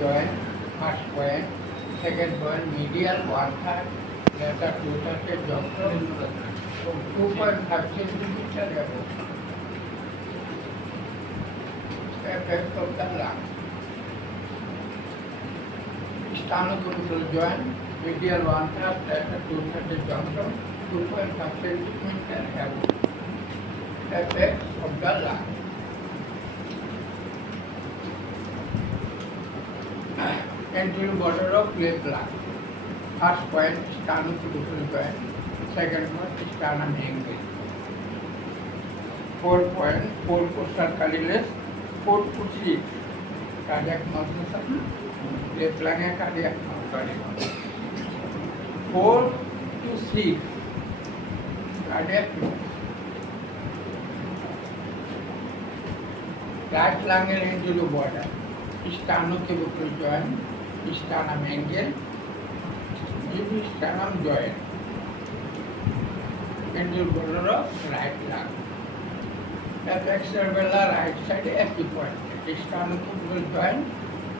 joint, first point, second point, medial 1/3, later 2/3 junction, 2.5 centimeter above. Effect of the lung. Sternocutical joint, medial 1/3, later 2/3 junction, 2.5 centimeter above. Effect of the lung. Anterior border of left lung. First point, sternocutical joint. Second point, sternum angle. 4 point, 4 costal cartilage, 4 to 6. Cardiac muscle, left lung cardiac muscle. 4 to 6. Cardiac muscle. Right lung anterior border. Sternocutical joint, sternum angle, sternum joint, anterior border of right lung. Apex cerebellar right side apipoint. Sternocutical joint,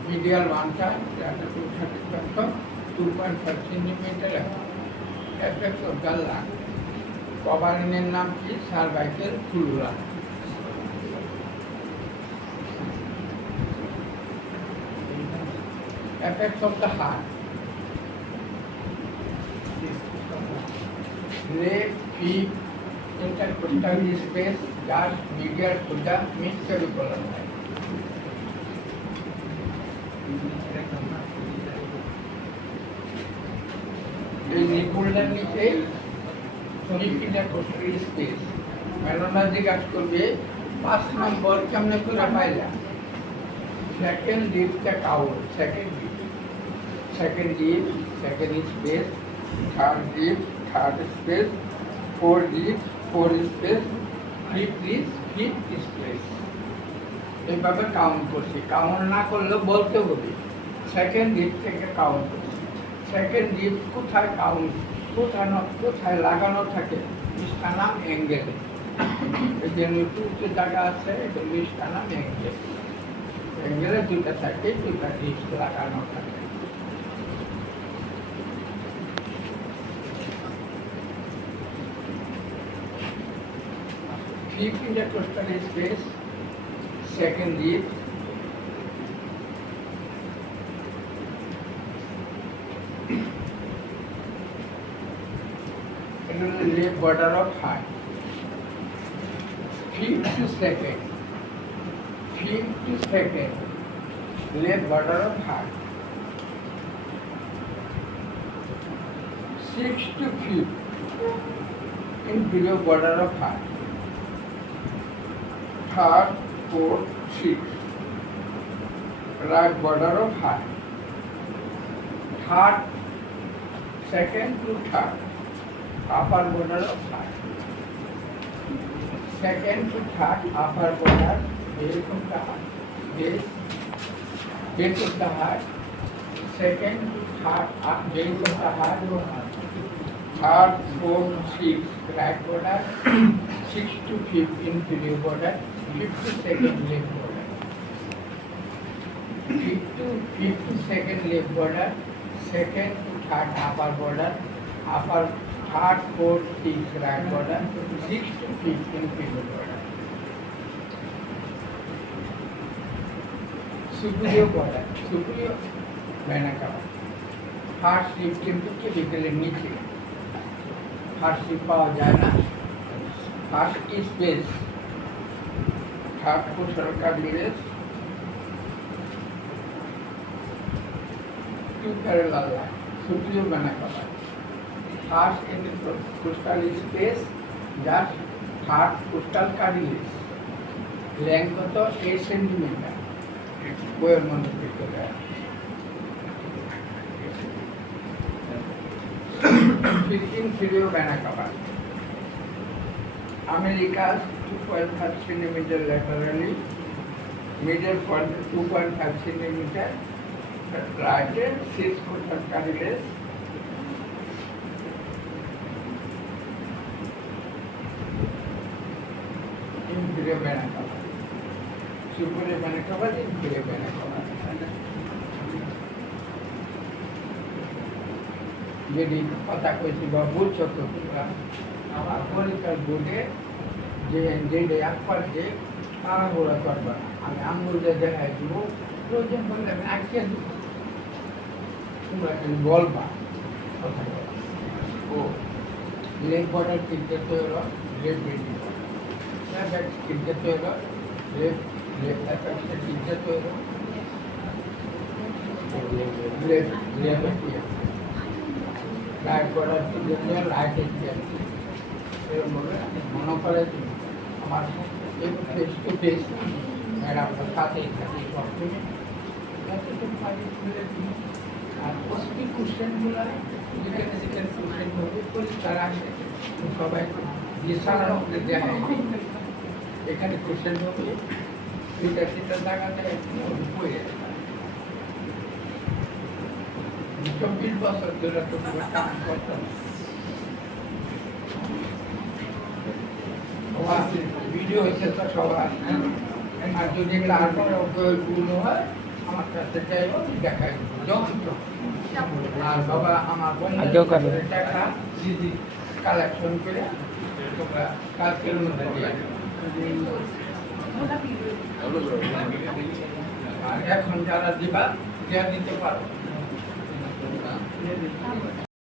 medial 1/3, lateral 2/3 junction, 2.5 centimeter above. Apex of the lung. কভারিনের নাম কি? সার্ভাইকেল ফ্লুরা। Effects of the heart. Left hip intercostal space just medial to the mid-cervical line. এই নিকুলটার নিচে hip intercostal space মেলোনা জিজ্ঞাসা করবে 5 নম্বর কেমনে করে পাইলা? Second rib the cowl, second rib, second space, third rib, third space, fourth rib, fourth space, fifth space. এইভাবে কাউন্ট করছি। কাউন্ট না করলেও বলতে হবে সেকেন্ড রিব থেকে কাউন্ট করছি। সেকেন্ড রিব কোথায় কাউন্ট কোথায় লাগানো থাকে? স্টার্নাম অ্যাঙ্গেলে। এই যে নিউট্রিতে জায়গা আছে এটা স্টার্নাম অ্যাঙ্গেল। অ্যাঙ্গেলে দুইটা সাইডে দুইটা রিব লাগানো থাকে। Fifth intercostal space, second rib, left border of heart. Fifth to second, left border of heart. Sixth to fifth, inferior border of heart. Third, fourth, sixth, right border of heart. Third, second to third, upper border of heart. Second to third, upper border, base of the heart. Base of the heart. Second to third, base of the heart. Third, fourth, sixth, right border. Sixth to fifth, inferior border. Fifth to second, left border. Fifth to second, left border. Second to third, upper border. Upper third, fourth, sixth, right border. Sixth to fifth, inferior border. Superior border. Superior vena cava. First rib কিন্তু ক্যাভিকলের নিচে। First rib পাওয়া যায় না। First space, third coastal cartilage, two parallel line, superior vena cava. First intercostal space, just third coastal cartilage. Length কত? 8 সেন্টিমিটার। বইয়ের মধ্যে চলে আসে। inferior vena cava. Americas 2.5 centimeter laterally, medial for 2.5 centimeter, right 6 coastal cartilage. Inferior vena cava. Superior vena cava, inferior vena cava. যদি কথা কইছি বা বলছো তো তোমরা আমার পরীক্ষার বোর্ডে যে যেটা একবার যে তাড়াহুড়া করবা না আমি আঙুল দিয়ে দেখাই দেবো প্রয়োজন বললে আমি আটকে দেবো তোমরা কিন্তু বলবা কথা বলা ও লেগ বর্ডার কিনতে তো এলো লেফট বেডি লেফট কিনতে তো এলো লেফট লেফট কিনতে তো এলো লেফট লেফট রাইট বর্ডার কিনতে তো রাইট এরকম বলে মনে করে আমার ফেস টু ফেস ম্যাডামটার সাথেই থাকি সবসময় আর পজিটিভ কোশ্চেনগুলো যেখানে যেখানে কোশ্চেন হবে পরিষ্কার আসে সবাই যে সারা দেখায় এখানে কোশ্চেন হবে সেটা সেটা জায়গাতে পড়ে 24 বছর ধরে তো কাজ করতাম ভিডিও হয়েছে তো সবার আর যদি তারপরে হয় আমার কাছে চাইব দেখাই আর বাবা আমার টাকা কালেকশন করে তোমরা কালকের মধ্যে দিয়ে আর এখন যারা দিবা দেওয়া দিতে পারো